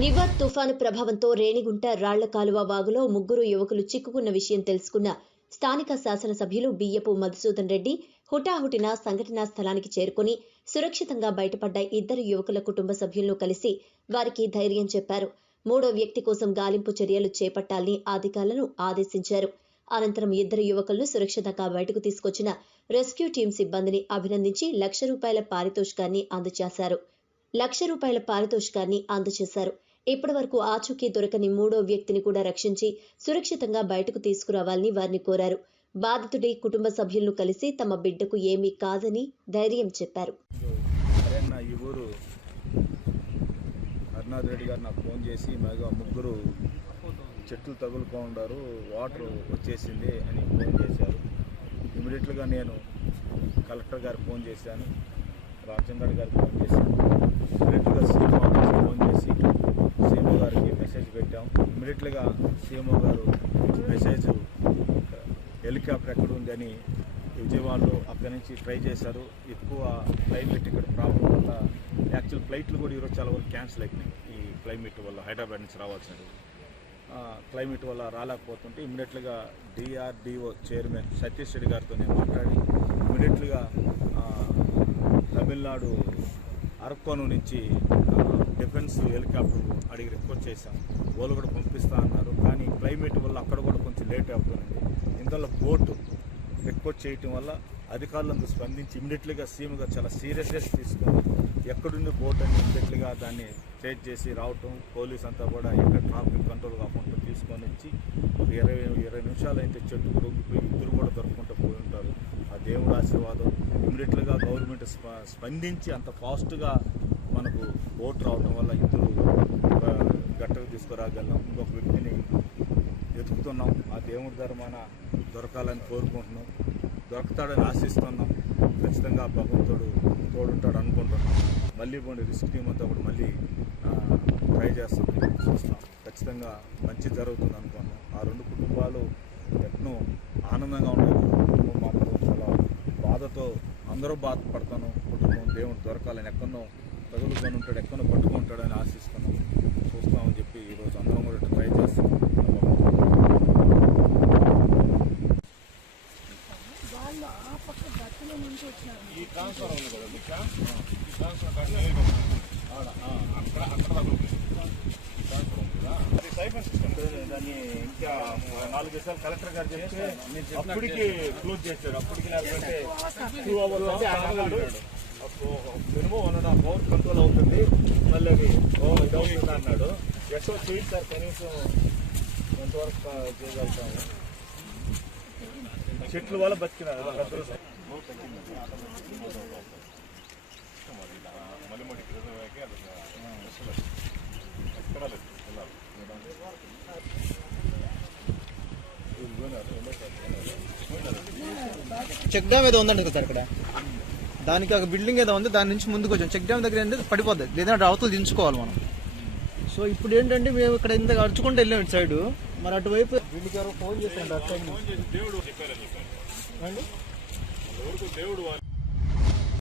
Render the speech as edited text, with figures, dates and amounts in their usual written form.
నివర్ తుఫాను ప్రభావంతో రేణిగుంట రాళ్ల కాలువ వాగులో ముగ్గురు యువకులు చిక్కుకున్న విషయం తెలుసుకున్న స్థానిక శాసనసభ్యులు బియ్యపు మధుసూదన్ రెడ్డి హుటాహుటిన సంఘటనా స్థలానికి చేరుకుని సురక్షితంగా బయటపడ్డ ఇద్దరు యువకుల కుటుంబ సభ్యులను కలిసి వారికి ధైర్యం చెప్పారు. మూడో వ్యక్తి కోసం గాలింపు చర్యలు చేపట్టాలని అధికారులను ఆదేశించారు. అనంతరం ఇద్దరు యువకులను సురక్షితంగా బయటకు తీసుకొచ్చిన రెస్క్యూ టీం సిబ్బందిని అభినందించి ₹1,00,000 పారితోషికాన్ని అందజేశారు. ఇప్పటి వరకు ఆచూకీ దొరకని మూడో వ్యక్తిని కూడా రక్షించి సురక్షితంగా బయటకు తీసుకురావాలని వారిని కోరారు. బాధితుడి కుటుంబ సభ్యులను కలిసి తమ బిడ్డకు ఏమీ కాదని ధైర్యం చెప్పారు. హరినాథ్ రెడ్డి గారు నాకు ఫోన్ చేసి ముగ్గురు చెట్లు తగులుకుంటారు, వాటర్ వచ్చేసింది అని ఫోన్ చేశారు. ఇమీడియట్గా నేను కలెక్టర్ గారికి ఫోన్ చేశాను, రామచంద్ర గారికి ఫోన్ చేశాను. ఇమీడియట్గా సీఎంఓ గారికి ఫోన్ చేసి సీఎంఓ గారికి మెసేజ్ పెట్టాం. ఇమీడియట్గా సీఎంఓ గారు మెసేజ్ హెలికాప్టర్ ఎక్కడ ఉంది అని విజయవాడలో అక్కడి నుంచి ట్రై చేశారు. ఎక్కువ క్లైమేట్ ఇక్కడ ప్రాబ్లం వల్ల యాక్చువల్ ఫ్లైట్లు కూడా ఈరోజు చాలా వరకు క్యాన్సిల్ అయిపోయినాయి. ఈ క్లైమేట్ వల్ల హైదరాబాద్ నుంచి రావాల్సినది క్లైమేట్ వల్ల రాలేకపోతుంటే ఇమీడియట్గా డిఆర్డిఓ చైర్మన్ సతీష్ రెడ్డి గారితో నేను మాట్లాడి ఇమీడియట్గా తమిళనాడు అరక్కోను నుంచి డిఫెన్స్ హెలికాప్టర్ అడిగి రిక్వెస్ట్ చేశాం. వాళ్ళు కూడా పంపిస్తా అన్నారు. కానీ క్లైమేట్ వల్ల అక్కడ కూడా కొంచెం లేట్ అవుతుంది. ఇందులో బోటు రిక్వెస్ట్ చేయటం వల్ల అధికారులందరూ స్పందించి ఇమీడియట్గా సీఎం గారు చాలా సీరియస్గా తీసుకొని ఎక్కడుంది బోట్ అని ఇమీడియట్గా దాన్ని ట్రేస్ చేసి రావటం, పోలీస్ అంతా కూడా ఎక్కడ ట్రాఫిక్ కంట్రోల్ కాకుండా తీసుకొని వచ్చి ఒక 20 నిమిషాలు అయితే చెట్టు కూడా ఊగిపోయి ఇద్దరు కూడా దొరుకుంటూ పోయి ఉంటారు. ఆ దేవుడు ఆశీర్వాదం. ఇమీడియట్గా గవర్నమెంట్ స్పందించి అంత ఫాస్ట్గా మనకు బోట్ రావటం వల్ల ఇద్దరు గట్టకు తీసుకురాగలం. ఇంకొక వ్యక్తిని వెతుకుతున్నాం. ఆ దేవుడి ధర్మాన దొరకాలని కోరుకుంటున్నాం. దొరుకుతాడని ఆశిస్తున్నాం. ఖచ్చితంగా భగవంతుడు తోడుంటాడు అనుకుంటున్నాం. మళ్ళీ పోనీ రిస్క్ టీం అంతా కూడా మళ్ళీ ట్రై చేస్తుంది, చూస్తాం. ఖచ్చితంగా మంచి జరుగుతుంది అనుకున్నాం. ఆ రెండు కుటుంబాలు ఎట్నో ఆనందంగా ఉండదు. కుటుంబం మాత్రం చాలా బాధతో అందరూ బాధపడతాను. కుటుంబం దేవుడు దొరకాలని ఎక్కడో తగులుకొని ఉంటాడు, ఎక్కడో పట్టుకుంటాడని ఆశిస్తున్నాం. చూస్తామని చెప్పి ఈరోజు అందరం కూడా ట్రై చేస్తాం. ఈ ట్రాన్స్ఫర్ ఉంది కదా, ఈ ట్రాన్స్ఫర్ అది సైఫర్ సిస్టమ్. దాన్ని ఇంకా 4 సార్లు కలెక్టర్ గారు చెప్తే అప్పటికి క్లోజ్ చేశాడు. అప్పటికి నాకంటే 2 hours అన్నాడు. మినిమం 1.5 hours కంట్రోల్ అవుతుంది, మళ్ళీ అది ఇదవుతుంది అన్నాడు. ఎక్కడో చేయండి సార్, కనీసం ఎంతవరకు చేయగలుగుతాము. చెట్ల వల్ల బతికినారు. చెక్ డ్యామ్ ఏదో ఉందండి సార్ ఇక్కడ. దానికి ఒక బిల్డింగ్ ఏదో ఉంది, దాని నుంచి ముందుకు వచ్చాం. చెక్ డ్యామ్ దగ్గర ఏంటంటే పడిపోద్ది, లేదంటే అవతలు దించుకోవాలి మనం. సో ఇప్పుడు ఏంటంటే మేము ఇక్కడ ఇంత అడుచుకుంటూ వెళ్ళాం ఇటు సైడ్. మరి అటువైపు వీళ్ళకి ఎవరో ఫోన్ చేశాను. దేవుడు